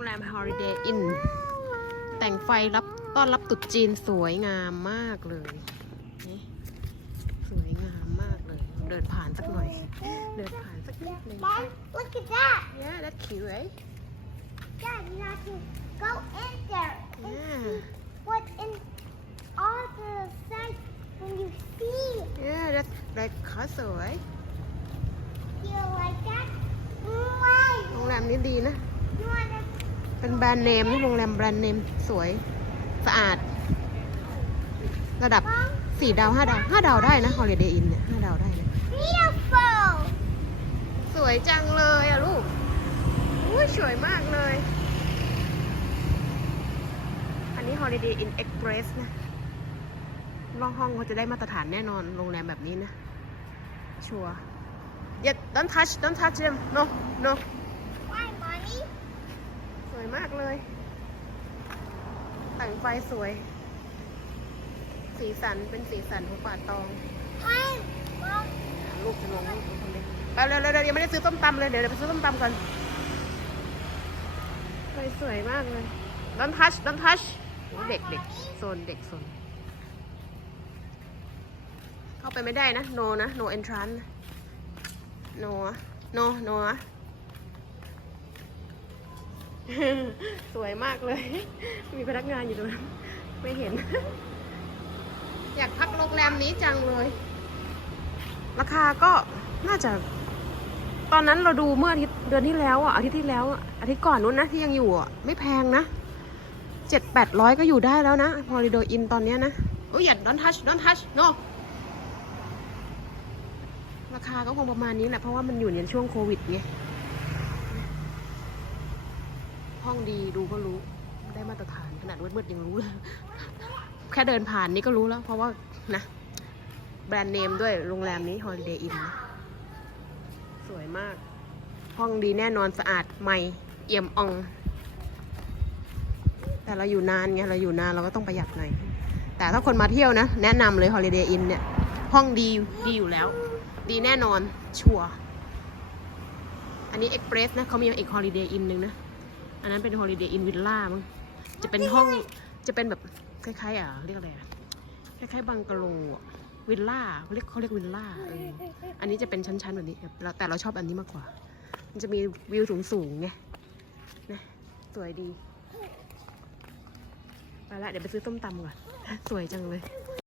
รงแรม Holiday Inn แต่งไฟรับต้อนรับตรุษจีนสวยงามมากเลยนี่สวยงามมากเลย เดินผ่านสักหน่อย เดินผ่านสักนิดหนึง Mom, look at that. Yeah that's cute right Dad, you have to go in there and Yeah see what in all the sights when you see. Yeah that's that เขาสวย You like that? Why? โรงแรมนี้ดีนะ You want to เป็นแบรนด์เนมนะโรงแรมแบรนด์เนมสวยสะอาด ระดับ Mom? สี่ดาวห้าดาวห้าดาวได้นะ Holiday Inn เนี่ยห้าดาวได้นะ Beautiful. สวยจังเลยอะลูกอุ้ยสวยมากเลย อันนี้ Holiday Inn Express นะรองห้องเขาจะได้มาตรฐานแน่นอนโรงแรมแบบนี้นะ ชัวร์อย่า don't touch don't touch them no no Why, mommy? ส วยมากเลย แต่งไฟสวย สีสันเป็นสีสันของป่าตอง Hi, mom. อะลูกจะลงลูกเป็นคนเล็กไปเร็วเร็วเร็วยังไม่ได้ซื้อต้มตำเลย เดี๋ยวเดี๋ยวไปซื้อต้มตำก่อนไฟสวยมากเลย don't touch don't touch โอ้เด็กเด็กโซนเด็กโซนเข้าไปไม่ได้นะ no นะ no entrance นะ no อะ no no อะ สวยมากเลย มีพนักงานอยู่ตรงนั้น ไม่เห็น อยากพักโรงแรมนี้จังเลย ราคาก็น่าจะ ตอนนั้นเราดูเมื่ออาทิตย์เดือนที่แล้วอะอาทิตย์ที่แล้วอะอาทิตย์ก่อนนู้นนะที่ยังอยู่อะไม่แพงนะเจ็ดแปดร้อยก็อยู่ได้แล้วนะพอริโดอินตอนเนี้ยนะโอ้ยอย่า don't touch don't touch no ราคาก็คงประมาณนี้แหละเพราะว่ามันอยู่ในช่วงโควิดไง ห้องดีดูก็รู้ได้มาตรฐานขนาดมืดๆยังรู้เลยแค่เดินผ่านนี่ก็รู้แล้ว เพราะว่านะ แบรนด์เนมด้วยโรงแรมนี้ Holiday Inn นะสวยมาก ห้องดีแน่นอนสะอาดใหม่เอี่ยมอ่อง แต่เราอยู่นานไงเราอยู่นานเราก็ต้องประหยัดหน่อย แต่ถ้าคนมาเที่ยวนะ แนะนำเลย Holiday Inn เนี่ย ห้องดีดีอยู่แล้ว ดีแน่นอนชัวร์อันนี้ Express นะเขามีอีก Holiday Inn หนึ่งนะ อันนั้นเป็น Holiday Inn Villa มั้งจะเป็นห้องจะเป็นแบบคล้ายๆอะเรียกอะไรอะคล้ายๆบังกะโลอะวิลล่าเขาเรียกเขาเรียกวิลล่าเอออันนี้จะเป็นชั้นๆแบบนี้แต่แต่เราชอบอันนี้มากกว่า มันจะมีวิวสูงๆไงนะสวยดีไปละเดี๋ยวไปซื้อส้มตำก่อนสวยจังเลย